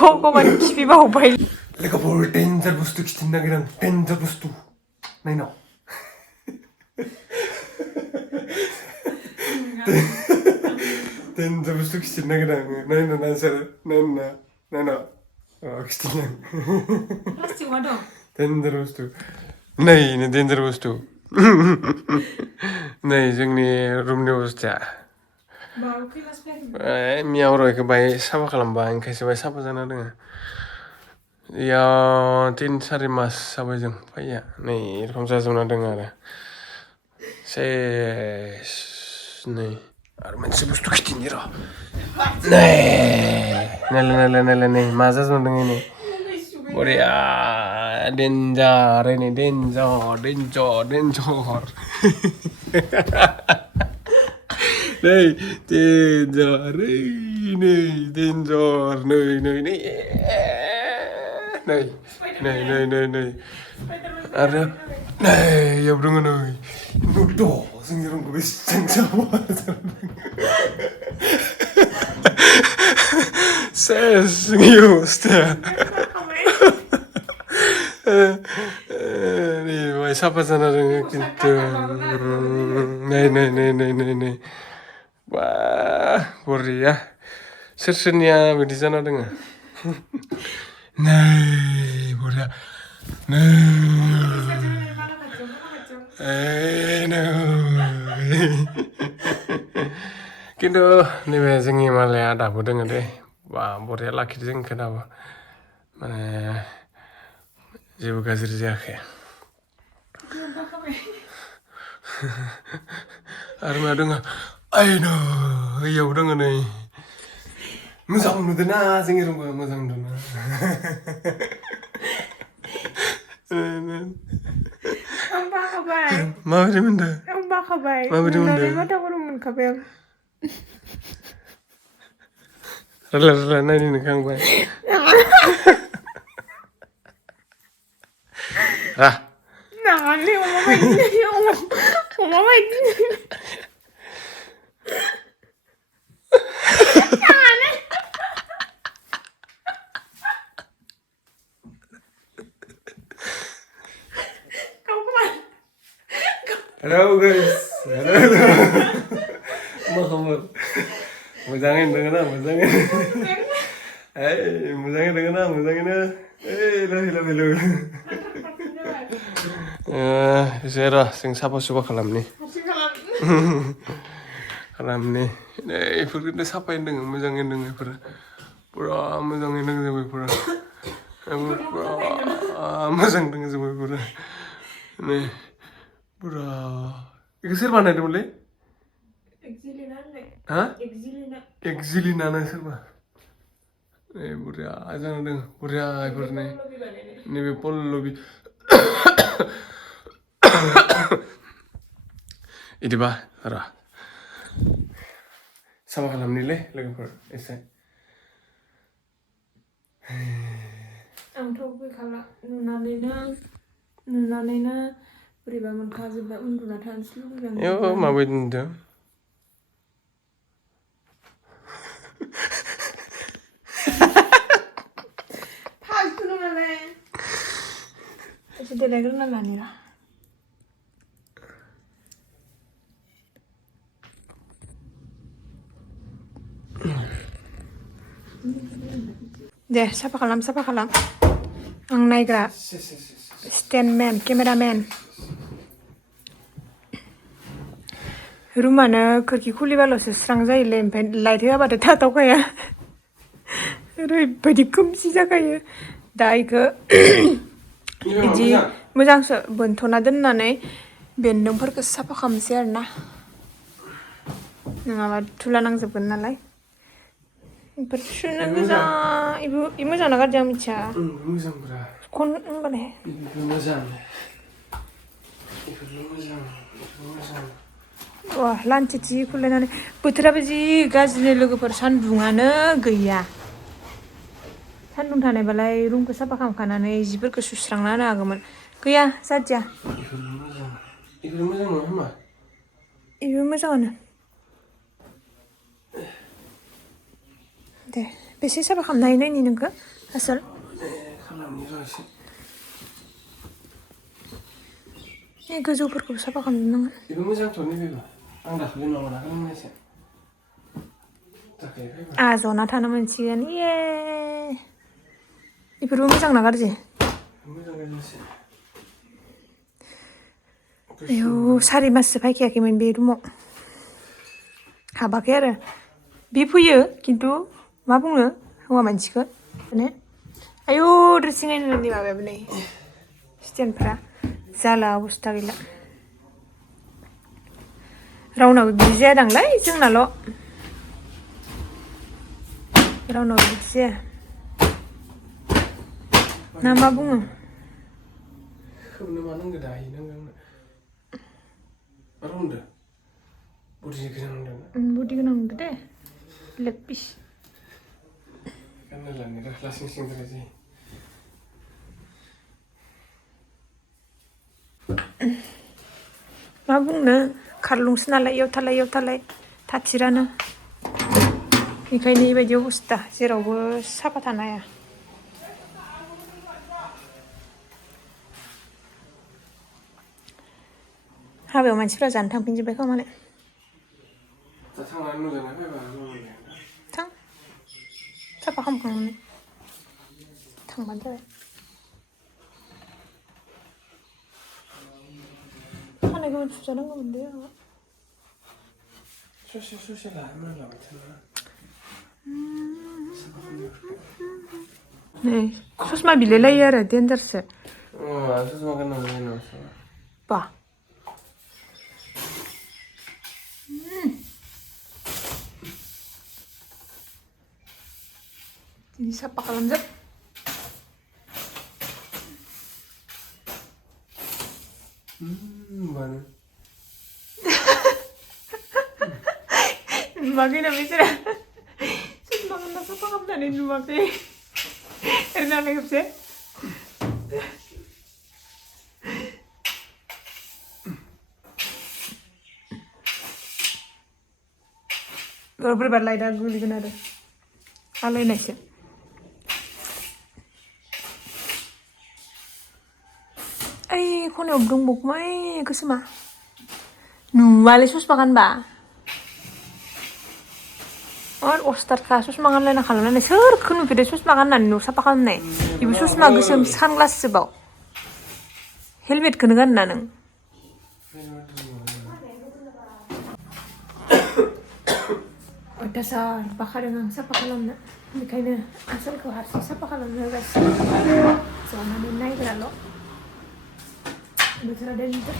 भगवान खिफिबावबाय लेखा बर डेन्जार बुस्थु खिथिनो नागिरदों आं डेन्जार बुस्थु नायनाव डेन्जार बुस्थु खिथिनो नागिरदों आङो नायना नोंसोर नायना खिथिनो प्लास्टिक मा दं डेन्जार बुस्थु नायनो डेन्जार बुस्थु नै जोंनि रुमनि अबस्थाया मियाव रयखौ बाय साफा खालामबाय ओंखायसो बाय साफा जाना दोङो इयाव 3-4 मास जाबाय जों फैया नै एरखम जाजोबना दोङो आरो सेस नै आरो मोनसे बुस्थु खिथिनि र' नायलाय नै मा जाजोबना दोङो नै बरिया डेन्जार नै डेन्जार नै डेन्जार नै डेन्जार नै आरो नै याव दङ नै नुद' जोंनि रुमखौ बेसेबां साफा सेस जोंनि अबस्थाया नै बाय साफा जाना दोङो खिन्थु नै बा बरिया सोरनिया बिदि जाना दोङो नै बरिया नै खिन्थु नैबे जोंनि मालाया दाबो दोङो दे बा बरिया लाखिदों जोंखौ दाबो माने जेबो गाज्रि जायाखै आरो मा दङ आयनो इयाव दङ नै मोजां नुदोंना जोंनि रुमखौ मोजां नुदोंना माबायदि मोनदों आं बाखाबाय माबायदि मोनदों माथा गरम मोनखाबाय आं रायलाय नायनो नोंखांबाय नाङालै अमा बायदि Hello guys, hello. Apa kabar? Muzangin dengan apa? Muzangin. Muzangin dengan apa? Muzangin. Hello. Zera, sing sapa suka kalamni. Kalamni. Nei, ifurin sapain dengan muzangin dengan ifur. Pura muzangin dengan sama ifur. Pura muzang dengan sama ifur. Nei. Pura. Iku sir mana itu mulai? Hah? Exilina na sirba. Pura aja nang pura ifur nei. Nei pol lobby. Ini bah, ra. Sama kalam ni le, lagi per, ese. Ang thok kala nunalena beriba menkazi ba unduna tan slung. Yo, mabin tu. Pas tu nunale. Itu dia lagi nunalani lah. Deh, siapa kalam? Ang naikra. Standman, cameraman. Rumana kerki kuli balo sesrang zai lempen light ya pada tato kaya. Badi kumsi kaya. Dai ke Iji moजां सो बोनथ'ना दोननानै बेन्दोंफोरखौ साफा खालामसै आरोना नङाबा थुला नांजोबगोन नालाय बेफोर सुनो मोजां इ मोजां ना गाज्रि आं मिथिया मोजांब्रा खन होनबालाय मोजां wah लान्थि जि खुलायनानै बोथोराबो जि गाज्रिनि लोगोफोर सान्दुङानो गैया सान्दुं थानायबालाय रुमखौ साफा खालामखानानै जिफोरखौ सुस्रांना होनो हागौमोन गैया जादिया इफोर मोजां नङा होमबा इबो मोजाङानो दे बेसे साफा खालामनो हायो नायनि नोंखो आसोल खालामनि र' एसे बे गोजौफोरखौ साफा खालामजोबनांगोन बेबो मोजांथ' नैबेबो आं दाखालि माबाना खालामनायसो जाखायो फैबा जना थानो मोनसिगोन इये बेफोरबो मोजां ना गाज्रि मोजां गाज्रिसो आयौ 4 माससो फायखायाखैमोन बे रुमाव हाबाखै आरो बे फैयो खिन्थु मा बुङो हौवा मानसिखौ माने आयौ ड्रेसिं आयनानि माबायाबो नै स्टेन्डफ्रा जाला अबस्था गैला रावनाबो बिदि जायादांलै जोंनाल' रावनाबो बिदि जाया ना मा बुङो खोबनो मा नांगौ दाहैनांगौ आंनो मा बुंदों बडि गोनां होनदों बडि गोनां नंदो दे लेग पिस गानना लानो लासिं सिंद्राय जायो मा बुंनो खारलुंसो नालाय इयाव थालाय थाथिरानो बेखायनो बेबायदि अबस्था जेरावबो साफा थानो हाया हाबायाव मानसिफ्रा जानो थांफिनजोब्बाय खोमा मालाय दा थांनानै नुजानाय फैबा थां साफा खालामखांनानै थांबानो जाबाय खानायखौ सुजानांगौमोन दे आंहा ससे लाबाय थाना नै ससमा बिलायलायो आरो देन्जारसो ससमा गाननांगौ जायो बा दिनै साफा खालामजोब होनबानो नुवाखै ना बिसोरा ससमा गानना साफा खालामनानै नुवाखै ओरैनो खेबसे बोरैबा लाइटआ गोलैगोन आरो आलायनायसो ओइ खनायाव दंबावोमोन ओइ गोसोमा नुवालै ससमा गानबा और अस्टारखा ससमा गानलायना खालामलायनाय सोरखौ नुफेरदों ससमा गाननानै न' साफा खालामनाय बेबो ससमा गोसोम सानग्लाससोबाव हेलमेटखौनो गानना नों अयथासार बाखादों आं साफा खालामनो बेखायनो आसोलखौ हारसिं साफा खालामनो होगासिनो जनानै नायग्राल' बोथोरा देन्जार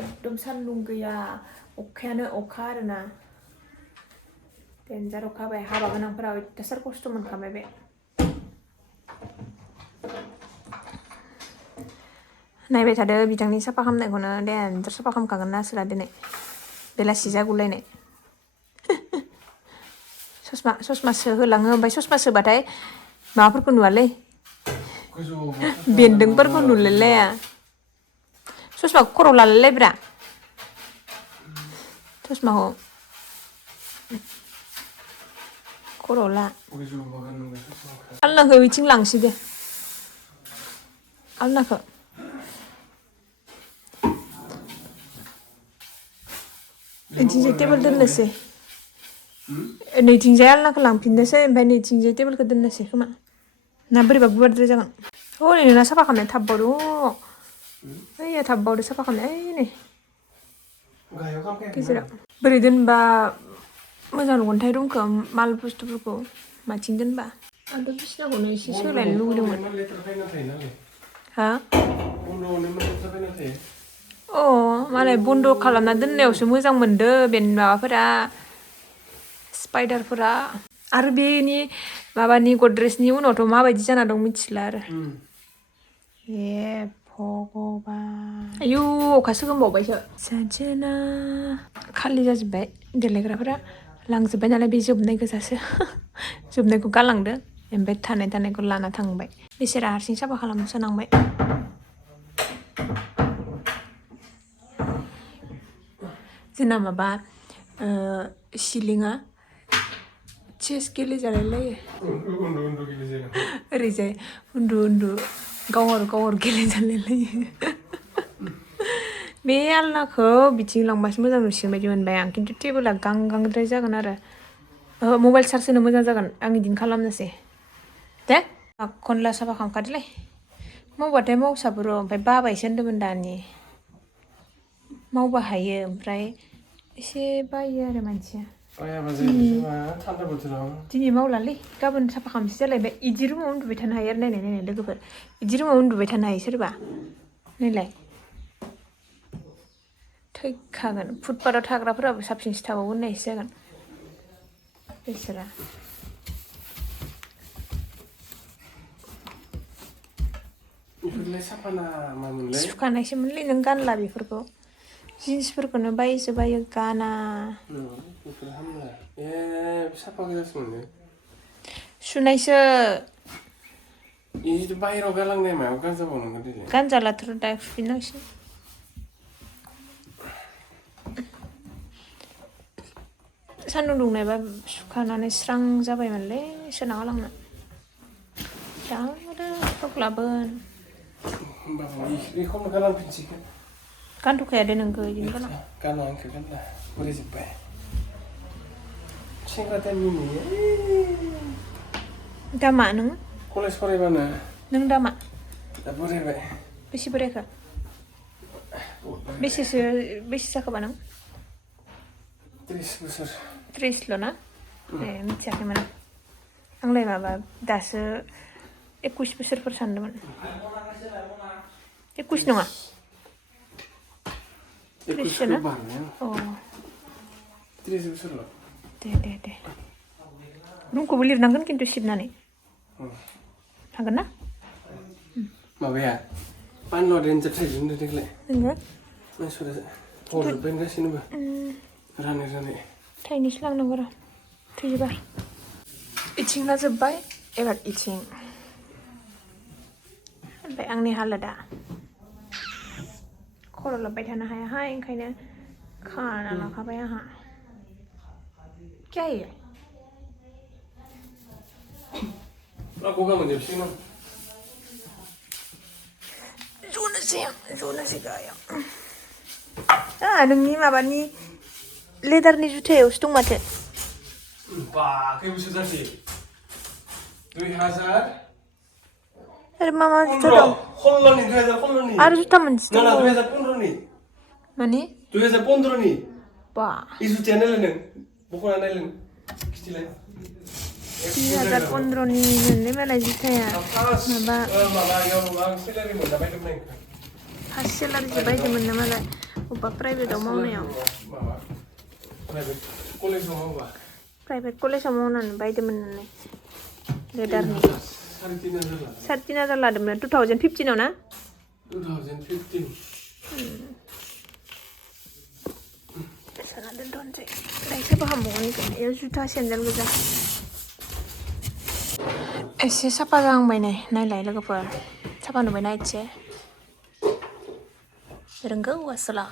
एकदम सान्दुं गैया अखायानो अखा आरोना देन्जार अखा हाबाय हाबा गोनांफोरा अयथासार खस्थ' मोनखाबाय बे नायबाय थादो बिथांनि साफा खालामनायखौनो देन्जार साफा खालामखागोन ना आसोला दिनै बेलासि जागुलायनाय ससमासो होलाङो ओमफ्राय ससमा सोबाथाय माबाफोरखौ नुवालै बेन्दोंफोरखौ नुलायलाया ससमाखौ खर'आव लालायलायब्रा ससमाखौ खर'आव ला आलनाखौ बिथिं लांसै दे आलनाखौ नैथिंजाय टेबोल दोननोसै नैथिंजाय आलनाखौ लांफिननोसै ओमफ्राय नैथिंजाय टेबोलखौ दोननोसै खोमा ना बोरैबा गुवारद्राय जागोन हनै नोंना साफा खालामनाय थाबबावदो ओइया थाबबावदो साफा खालामनाय ओइ नै गेजेराव बोरै दोनबा मोजां नुगोनथाय रुमखौ माल बुस्थुफोरखौ माथिं दोनबा आंथ' बिसिनाखौनो एसे सोलायनो लुगैदोंमोन हा अ मालाय बन्द' खालामना दोननायावसो मोजां मोनदो बे माबाफोरा स्पाइडारफोरा आरो बेनि माबानि गद्रेजनि उनावथ' माबायदि जाना दं मिथिला आरो ए भगबान आयु अखासो खोमबावबायसो साजना खालि जाजोब्बाय देलायग्राफोरा लांजोब्बाय नालाय बे जोबनाय गोजासो जोबनायखौ गालांदो ओमफ्राय थानायखौ लाना थांबाय बिसोरा हारसिं साफा खालामनोसो नांबाय जोंना माबा सिलिङा चेस गेलेजालायलायो उन्दु गेलेजायो ओरैजाय उन्दु गावहर गेलेजालायलायो बे आलनाखौ बिथिं लांबासो मोजां नुसिगोन बायदि मोनबाय आं खिन्थु टेबोला गांगांद्राय जागोन आरो मबाइल चार्ज होनो मोजां जागोन आं इदिनो खालामनोसै दे खनला साफा खालामखादोलाय मावबाथाय मावसाबो र' ओमफ्राय बाबायसो होन्दोंमोन दानि मावबा हायो ओमफ्राय एसे बायो आरो मानसिया थान्दा बोथोराव दिनै मावलालै गाबोन साफा खालामसै जालायबाय इदि रुमाव उन्दुबाय थानो हायो आरो नायनाय लोगोफोर इदि रुमाव उन्दुबाय थानो हायो सोरबा नायलाय थैखागोन फुटपाथाव थाग्राफोराबो साबसिनसो थाबावो होननायसो जागोन बेसोरा बेफोरलाय साफा ना मामोनलाय सुखानायसोमोनलै नों गानला बेफोरखौ जिन्सफोरखौनो बायोसो बायो गाना बेफोर हामला साफा गोजासोमोनलै सुनायसो इदि बाहेराव गालांनाय मायाव गानजाबावनांगोन देलाय गानजालाथ' दा सुफिननांसिगोन सान्दुं दुंनायबा सुखानानै स्रां जाबायमोनलै सोना गालांनो दावराव थख्लाबोन होमबाबो बेखौनो गालांफिनसिगोन गानथ'खाया दे नोंखौ इदिनो गालां गाना आंखौ गानला बोरायजोब्बाय सेंग्रा टाइमनि नुयो दामा नोङो कलेज फरायबानो नों दामा दा बोरायबाय बेसे बोरायखो बेसे जाखोबा नों 30 बोसोर 30ल' ना मिथियाखैमोन आंलाय माबा दासो 21 बोसोरफोर सानदोंमोन 21 नङा 30 ना 30 बोसोरल' दे रुमखौबो लिरनांगोन खिन्थु सिबनानै हागोन ना माबाया पानल' रेन्जार थाइजों देग्लाय नोङो मानसिफोरा हरजोब्बाय गासैनोबो रानै थाइनैसो लांनांगौ र' थैजोबा इथिंना जोब्बाय एबार इथिं ओमफ्राय आंनि हालोदा खर' लोबबाय थानो हायाहाय ओंखायनो खाना लाखाबाय आंहा क्या है गगा मोनजोबसिगोन जनोसै गाया नोंनि माबानि लेदारनि जुथायावसो दं माथो खै बोसोर जासै 2000 आरो मा जुथा दं 2015 आरो जुथा मोनसे दं 2015 नि माने 2015 नि बा इ जुथाया नायलाय नों बख'ना नायलाय खिथिलाय 2015 नि मोनलै मालाय जुथाया माबायाव आं सेलारि मोनना बायदोंमोन फार्स्ट सेलारिसो बायदोंमोन ना मालाय अबेबा प्राइभेटाव मावनायाव प्राइभेट कलेजाव मावनानै बायदोंमोन नालाय लेदारनि 3,500 लादोंमोन 2015 ना 2015 सोना दोनथ'नोसै दायो साफा खालामबावगोन बेयाव जुथा सेन्देल गोजा एसे साफा जाहांबाय नायलाय लोगोफोर साफा नुबायना एसे रोंगौ आसोला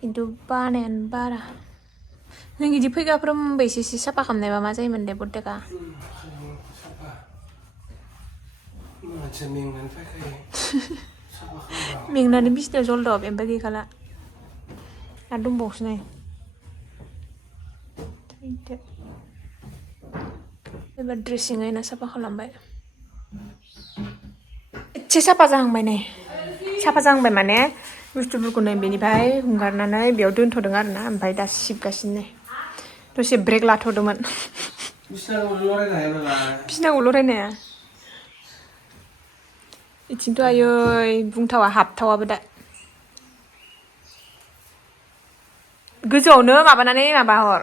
खिन्थु बानायानो बारा नों इदि फैगाफ्रोमबो एसे साफा खालामनायबा मा जायोमोन दे बड्डेका मेंनानै बिसिनायाव जलदब ओमफ्राय गैखाला आरो दंबावोसो नै एबार ड्रेसिं आयना साफा खालामबाय एसे साफा जाहांबाय माने बुस्थुफोरखौ नै बेनिफ्राय हुंगारनानै बेयाव दोनथ'दों आरोना ओमफ्राय दा सिबगासिनो दसे ब्रेक लाथ'दोंमोन बिसिनाखौ लरायनो हाया इथिंथ' आयै बुंथावा हाबथावाबो दा गोजौआवनो माबानानै माबा हर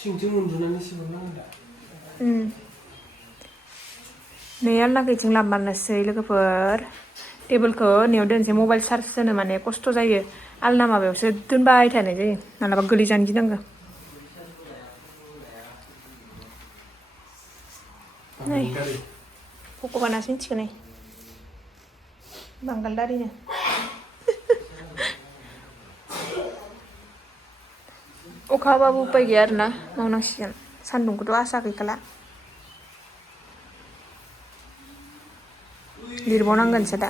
सिंथिं उन्दुनानै सिबनांगौ दा नै आलनाखौ इथिं लांबारनोसै लोगोफोर टेबोलखौ नैयाव दोनसै मबाइल चार्ज होनो माने खस्थ' जायो आलना माबायावसो दोनबाय थानाय जायो मालाबा गोलैजानो गिनांगौ नै भगबानासो मिथिगौ नै बांगाल दारिनो अखा हाबाबो उपाय गैया आरोना मावनांसिगोन सान्दुंखौथ' आसा गैखाला लिरबावनांगोनसो दा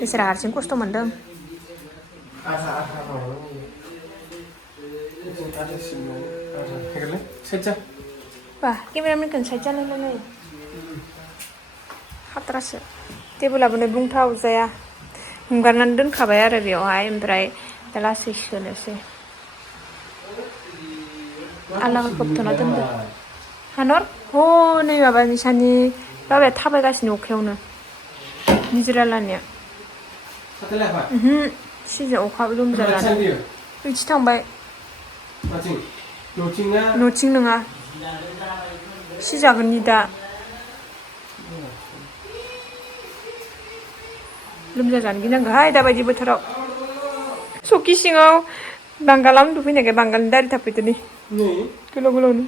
बेसेरा हारसिं खस्थ' मोनदों बा केमेरामेनखौनो साइड जानायलाय हाथारासो टेबोलाबो बुंथाव जाया हुंगारनानै दोनखाबाय आरो बेवहाय ओमफ्राय दा लासै सोनोसै आलाखौ खोबथ'ना दोनदो हानर हनै माबा निसानि बाबाया थाबायगासिनो अखायावनो निजिरा लानिया सिजो अखा लोमजानानै बैथि थांबाय न'थिं नङा सिजागोननि दा लोमजाजानो गिनांगौहाय दाबायदि बोथोराव सकि सिङाव बांगाला उन्दुफैनायखाय बांगालनि दारि थाफैदो नै गोलाव गोलावनो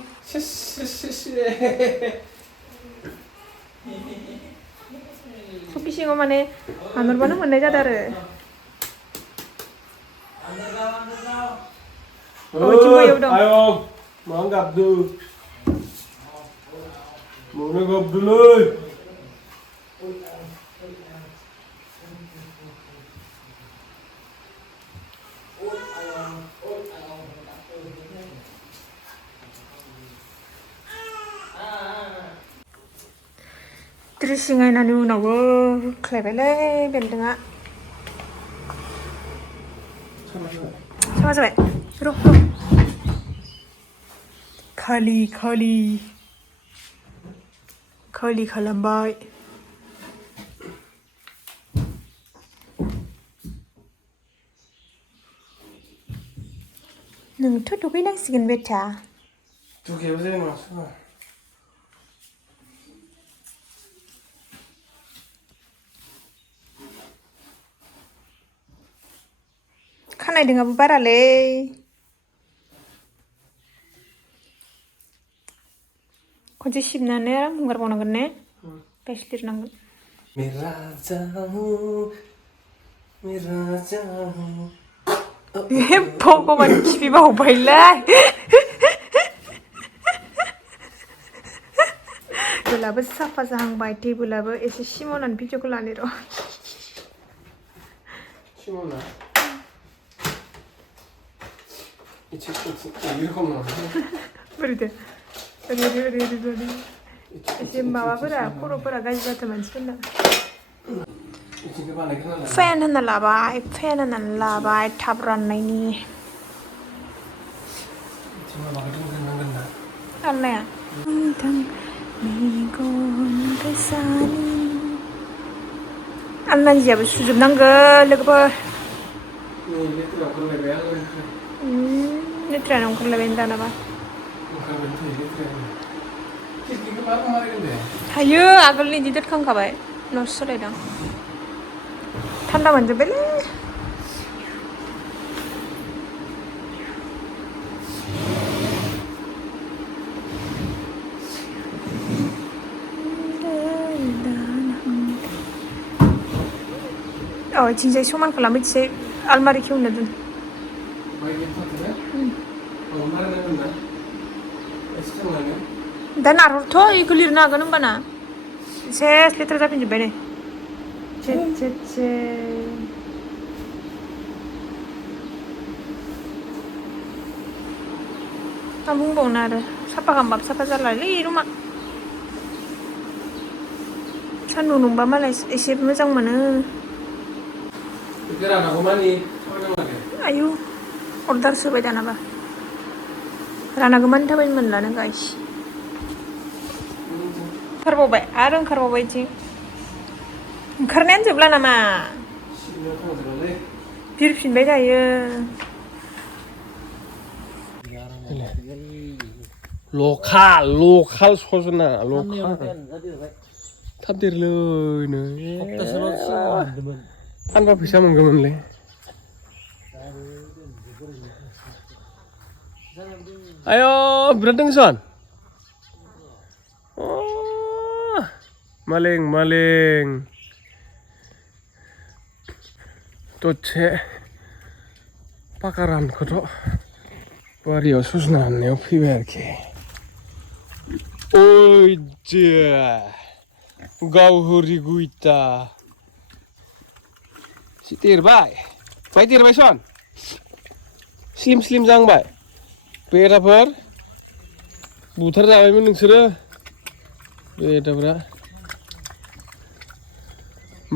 सकि सिङाव माने हानरबानो मोननाय जादों आरो बैयाव दं मा गाबदो मानो गाबदोलै ड्रेसिं आयनानि उनावबो होख्लायबायलै बेन्दोंआ साफा जाबाय र' खालि खालामबाय नोंथ' दुगैनांसिगोन बेटा दुगैयाबो जानाय नङा खानायदोंआबो बारालै खनसे सिबनानै आराम हुगारबावनांगोन ने बेस लिरनांगोन भगबान खिफिबावबायलै टेबोलाबो साफा जाहांबाय टेबोलाबो एसे सिमावनानै भिडिअखौ लानो र' सिमावना बोरैदो ओरै एसे माबाफोरा खर'फोरा गाज्रि जाथों मानसिफोरना फेन होनना लाबाय थाब राननायनि आलनाया आलनानि जियाबो सुजोबनांगौ लोगोफोर लेथ्रायानो ओंखारलायबाय दानाबा हायो आगोलनि इदि दोरखांखाबाय न'सो सोलायदों थान्दा मोनजोब्बायलै इथिंजाय समान खालाम इथिंजाय आलमारि खेवनो दोन दा नारहरथ' इखौ लिरनो हागोन होमबाना सेस लेथ्रा जाफिनजोब्बाय नै मा बुंबावनो आरो साफा खालामबाबो साफा जालालै रुमा सान्दुं दुंबा मालाय एसे मोजां मोनो आयु अर्डार सोबाय दानाबा रानागौमानि थाबायनो मोनला नों गाइस ओंखारबावबाय आरो ओंखारबावबाय इथिं ओंखारनायानो जोबला नामा बिरफिनबाय थायो लकाल सजना थाब देरलै नै फानबा फैसा मोनगौमोनलै आय' बिराद दंसन मालें दसे पाका रानखौथ' बारियाव सजना हाननायाव फैबाय आरोखि ओइ जे गावहरि गुइता देरबाय बाय देरबाय सन स्लिम स्लिम जांबाय बेराफोर बुथार जाबायमोन नोंसोरो बेराफोरा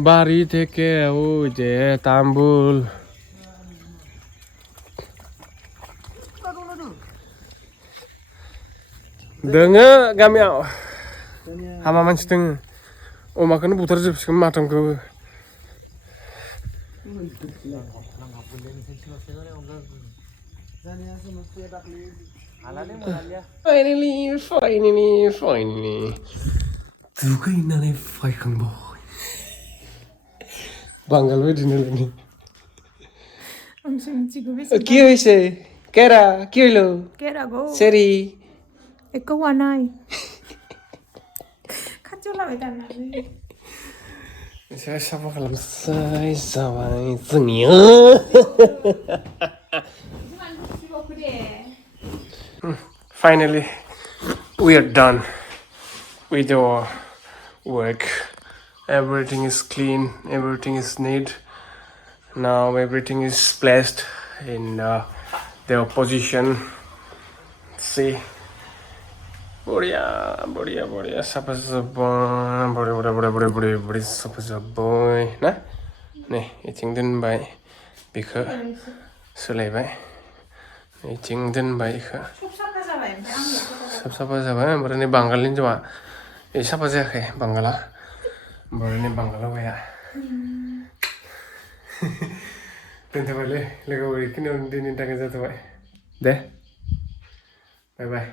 बारि थेके ओइ जे तामुल दोङो गामियाव हामा मानसि दोङो अमाखौनो बुथारजोबसिगोन माथामखौबो फाइनेलि दुगैनानै फैखांबाय बांगाल बायदिनो लोगो आंसो मिथिगौ बेसे কি হইছে কেরা কি হইলো केरागौ सेरी एखौ हानाय खाथियाव लाबाय दाननानै एसे साफा खालामसै जाबाय जोंनि Finally we are done with our work. Everything is clean, everything is neat. Now everything is placed in their position. See, बढ़िया साफा जाबाय बड़े साफा जाबाय ना नै इथिं दोनबाय बेखौ सोलायबाय इथिं दोनबाय बेखौ सब साफा जाबाय ओमफ्राय नै बांगालनि जमा ए साफा जायाखै बांगाला ओमफ्राय नै बांगाला गया दोनथ'बायलै लोगो बेखिनियावनो दिनैनि थाखाय जाथ'बाय दे बाय बाय